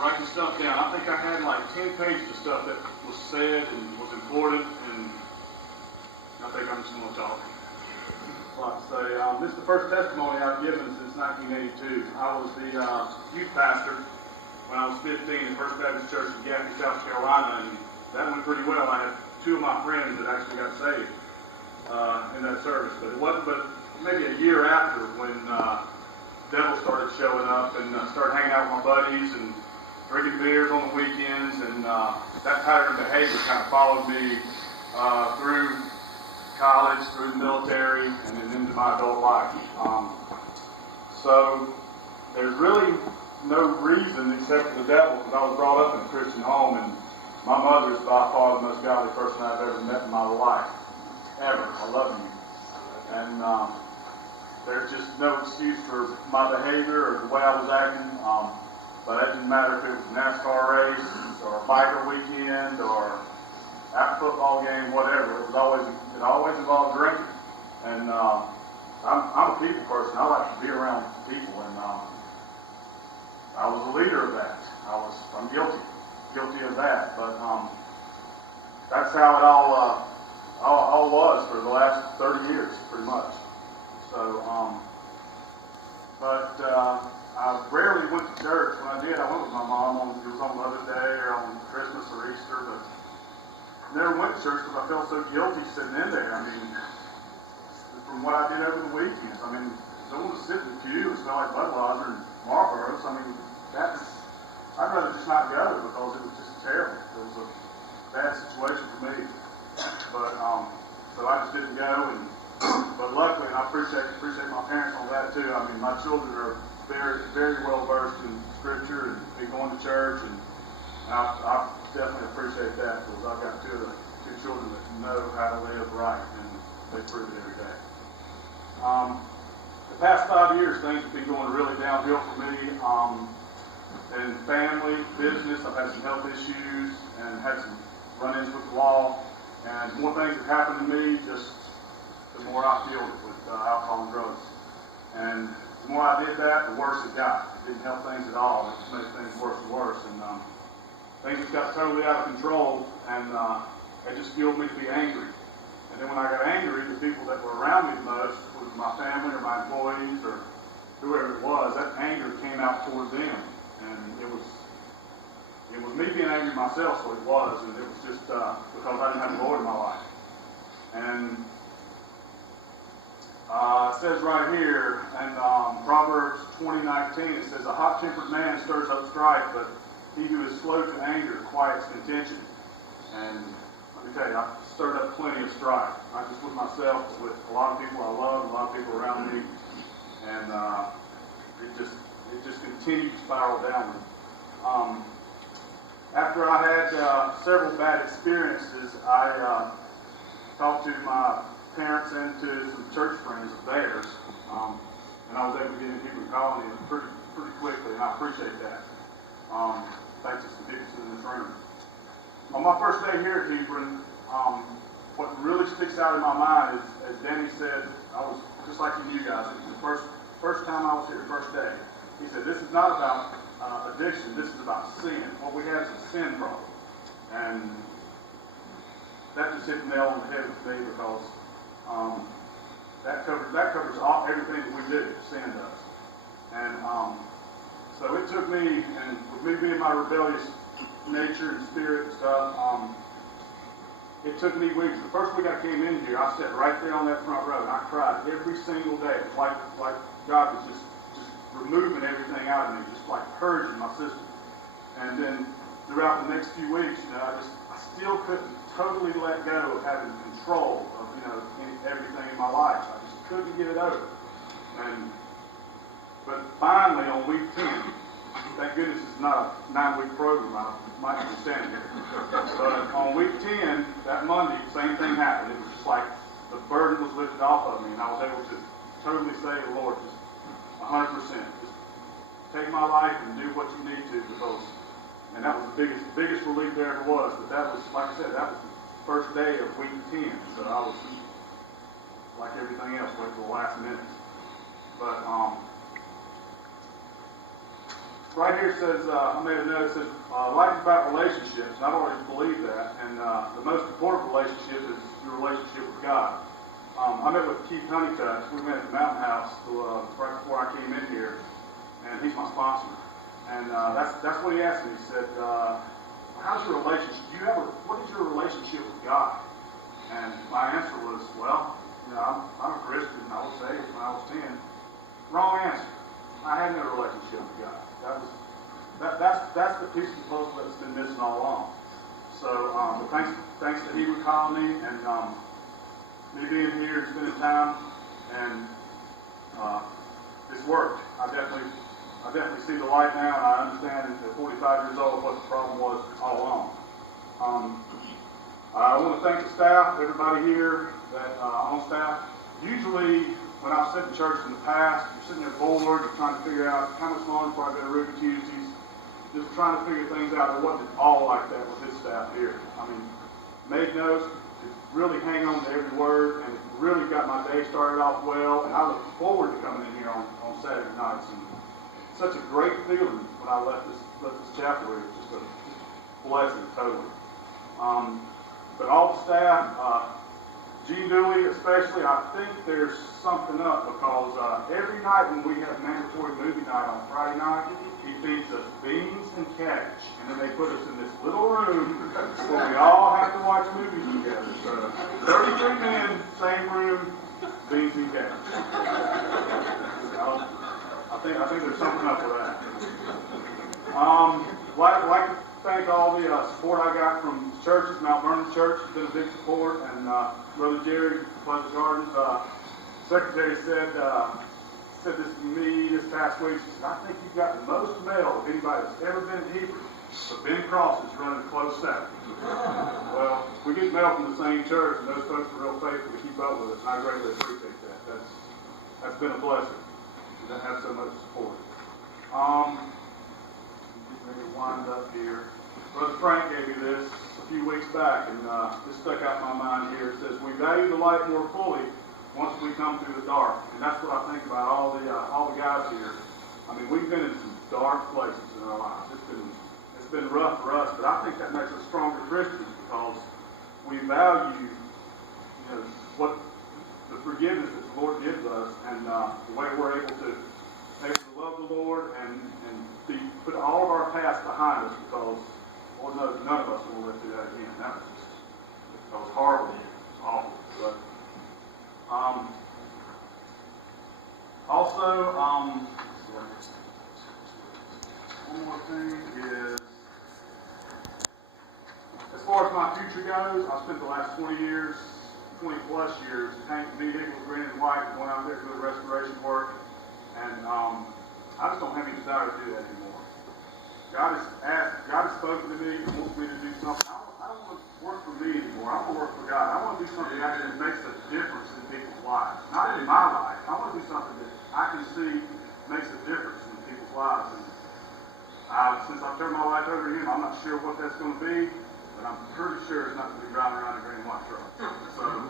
writing stuff down. I think I had like 10 pages of stuff that was said and was important, and I think I'm just going to talk. Like to say, this is the first testimony I've given since 1982. I was the youth pastor when I was 15 at First Baptist Church in Gaffney, South Carolina, and that went pretty well. I had 2 of my friends that actually got saved in that service, but it wasn't but maybe a year after when devil started showing up and started hanging out with my buddies and drinking beers on the weekends, and that pattern of behavior kind of followed me through college, through the military, and then into my adult life. So there's really no reason except for the devil, because I was brought up in a Christian home, and my mother is by far the most godly person I've ever met in my life. Ever. I love you. And there's just no excuse for my behavior or the way I was acting. But it didn't matter if it was a NASCAR race or a biker weekend or at a football game, whatever. It always involved drinking. And I'm a people person. I like to be around people, and I was a leader of that. I'm guilty of that. But that's how it all was for the last 30 years, pretty much. So, I rarely went to church. When I did, I went with my mom. It was on Mother's Day or on Christmas or Easter, but never went to church because I felt so guilty sitting in there. I mean, from what I did over the weekends. I mean, someone was sitting in the pew and smelled like Budweiser and Marlboros. I mean, I'd rather just not go because it was just terrible. It was a bad situation for me. But so I just didn't go. But luckily, and I appreciate my parents on that too. I mean, my children are very, very well versed in Scripture and they going to church, and I definitely appreciate that because I've got two children that know how to live right, and they prove it every day. The past 5 years, things have been going really downhill for me. In family, business, I've had some health issues and had some run-ins with the law, and more things have happened to me, just the more I feel it with alcohol and drugs. And the more I did that, the worse it got. It didn't help things at all. It just made things worse and worse. And things just got totally out of control, and it just fueled me to be angry. And then when I got angry, the people that were around me the most, was my family or my employees or whoever it was, that anger came out toward them. And it was me being angry myself, so it was, and it was just because I didn't have the Lord in my life. And it says right here in Proverbs 20:19, it says, "A hot-tempered man stirs up strife, but he who is slow to anger quiets contention." And let me tell you, I've stirred up plenty of strife, not just with myself, but with a lot of people I love, a lot of people around me, and it just continued to spiral downward. After I had several bad experiences, I talked to my parents and to some church friends of theirs, and I was able to get in Hebron Colony pretty quickly, and I appreciate that. Thanks to some people in this room. On my first day here at Hebron, what really sticks out in my mind is, as Danny said, I was just like you guys. It was the first time I was here, first day. He said, "This is not about addiction. This is about sin. What we have is a sin problem." And that just hit the nail on the head with me because that covers everything that we do. Sin does. And so it took me, and with me being my rebellious nature and spirit and stuff, it took me weeks. The first week I came in here, I sat right there on that front row, and I cried every single day. It was like God was just removing everything out of me, just like purging my system. And then throughout the next few weeks, I still couldn't totally let go of having control of everything in my life. I just couldn't get it over. But finally on week 10, thank goodness it's not a 9-week program, I might be standing here. But on week 10, that Monday, same thing happened. It was just like the burden was lifted off of me, and I was able to totally say to the Lord, just 100%. Just take my life and do what you need to, because, and that was the biggest relief there ever was. But that was, like I said, that was the first day of week 10. So I was, like everything else, waiting for the last minute. But right here it says, I made a note, it says, life is about relationships, and I've always believed that, and the most important relationship is your relationship with God. I met with Keith Honeycutt. We met at the Mountain House right before I came in here, and he's my sponsor. And that's what he asked me. He said, how's your relationship? What is your relationship with God? And my answer was, well, I'm a Christian. I was saved when I was 10. Wrong answer. I had no relationship with God. That's the piece of the puzzle that's been missing all along. So thanks to Hebron Colony and me being here and spending time, and it's worked. I definitely see the light now, and I understand at 45 years old what the problem was all along. I want to thank the staff, everybody here that on staff. Usually, when I've sat in church in the past, you're sitting there bored, you're trying to figure out how much longer before I go to Ruby Tuesdays, just trying to figure things out. It wasn't all like that with his staff here. I mean, made notes, really hang on to every word, and it really got my day started off well, and I look forward to coming in here on Saturday nights. And it's such a great feeling when I left this chapel here. It's just a blessing, totally. But all the staff, Gene Dooley especially, I think there's something up because every night when we have mandatory movie night on Friday night, he feeds us beans and cabbage. And then they put us in this little room where we all have to watch movies together. So 33 men, same room, beans and cabbage. I think there's something up with that. I'd like to thank all the support I got from churches. Mount Vernon Church has been a big support, and Brother Jerry, Pleasant Gardens, secretary said this to me this past week. She said, I think you've got the most mail of anybody that's ever been to Hebron. But Ben Cross is running close second. Well, we get mail from the same church, and those folks are real faithful to keep up with us, and I greatly appreciate that. That's been a blessing to have so much support. Maybe wind up here. Brother Frank gave me this a few weeks back, and this stuck out in my mind here. It says, we value the light more fully once we come through the dark. And that's what I think about all the guys here. I mean, we've been in some dark places in our lives. It's been rough for us, but I think that makes us stronger Christians because we value, what the forgiveness that the Lord gives us, and the way we're able to love the Lord and put all of our past behind us because Lord knows none of us will live through that again. That was horrible. It was awful. But also, one more thing is, as far as my future goes, I spent the last 20 plus years painting vehicles green and white and going out there doing restoration work. And I just don't have any desire to do that anymore. God has spoken to me and wants me to do something. I don't want to work for me anymore. I want to work for God. I want to do something that makes a difference in people's lives. Not in my life. I want to do something that I can see makes a difference in people's lives. And since I've turned my life over to Him, I'm not sure what that's going to be, but I'm pretty sure it's not going to be driving around a green and white truck. So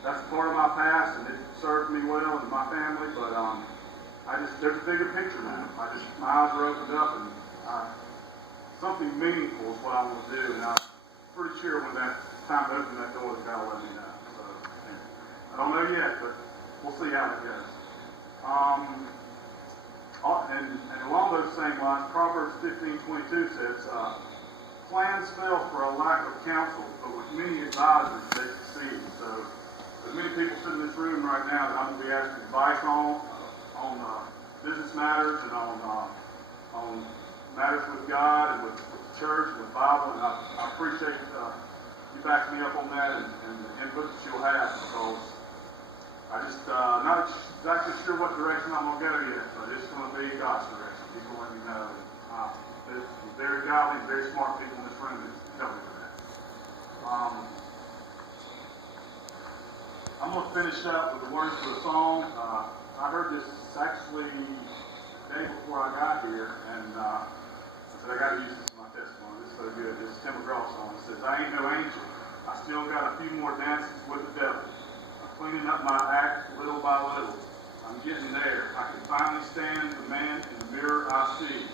that's part of my past, and it served me well and my family, but there's a bigger picture now. My eyes are opened up, and something meaningful is what I want to do, and I'm pretty sure when that time to open that door, God will let me know. So I don't know yet, but we'll see how it goes. And along those same lines, Proverbs 15:22 says, plans fail for a lack of counsel, but with many advisors they succeed. So there's many people sitting in this room right now that I'm going to be asking advice on business matters and on matters with God and with the church and with the Bible, and I appreciate you backing me up on that and the input that you'll have, because I just not exactly sure what direction I'm going to go yet, but it's going to be God's direction. He's going to let me know. There's some very godly, very smart people in this room that can help me with that. I'm going to finish up with the words of a song. I heard this actually the day before I got here, and I said, I got to use this in my testimony. This is so good. This is Tim McGraw's song. It says, I ain't no angel. I still got a few more dances with the devil. I'm cleaning up my act little by little. I'm getting there. I can finally stand the man in the mirror I see.